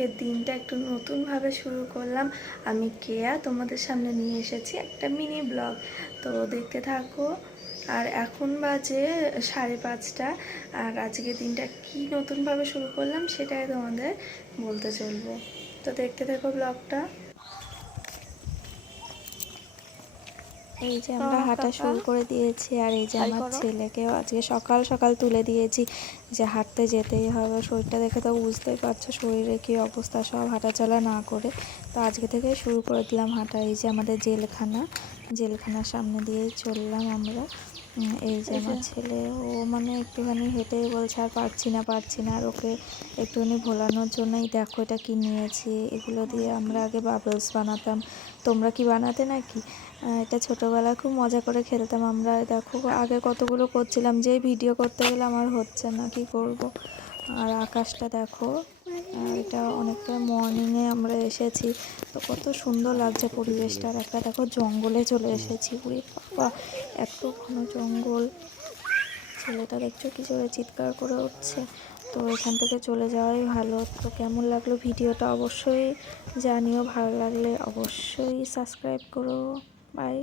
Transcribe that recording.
আজকের দিনটা একটু নতুনভাবে শুরু করলাম। আমি কেয়া, তোমাদের সামনে নিয়ে এসেছি একটা মিনি ব্লগ তো দেখতে থাকো। আর এখন বাজে সাড়ে পাঁচটা। আর আজকের দিনটা কি নতুনভাবে শুরু করলাম সেটাই তোমাদের বলতে চলবো। তো দেখতে থাকো ব্লগটা এই যে আমরা হাঁটা শুরু করে দিয়েছি আর এই যে আমার ছেলেকেও আজকে সকাল সকাল তুলে দিয়েছি যে হাঁটতে যেতেই হবে শরীরটা দেখে তো বুঝতেই পারছ শরীরে কি অবস্থা সব হাঁটাচলা না করে। তো আজকে থেকে শুরু করে দিলাম হাঁটা এই যে আমাদের জেলখানা জেলখানার সামনে দিয়েই চললাম আমরা। এই যে আমার ছেলে ও মানে একটুখানি হেঁটেই বলছে আর পারছি না পারছি না। আর ওকে একটুখানি ভোলানোর জন্যই দেখো এটা কি নিয়েছি। এগুলো দিয়ে আমরা আগে বাবলস বানাতাম। তোমরা কি বানাতে নাকি? এটা ছোটোবেলায় খুব মজা করে খেলতাম আমরা। দেখো আগে কতগুলো করছিলাম যে ভিডিও করতে গেলে আমার হচ্ছে না কি করব? আর আকাশটা দেখো এটা অনেকটা মর্নিংয়ে আমরা এসেছি। তো কত সুন্দর লাগছে পরিবেশটা। আর একটা দেখো জঙ্গলে চলে এসেছি। উড়ে বাবা, এত ঘন জঙ্গল। ছেলেটা দেখছ কি চিৎকার করে উঠছে। তো এখান থেকে চলে যাওয়াই ভালো। তো কেমন লাগল ভিডিওটা অবশ্যই জানিও। ভালো লাগলে অবশ্যই সাবস্ক্রাইব করো। বাই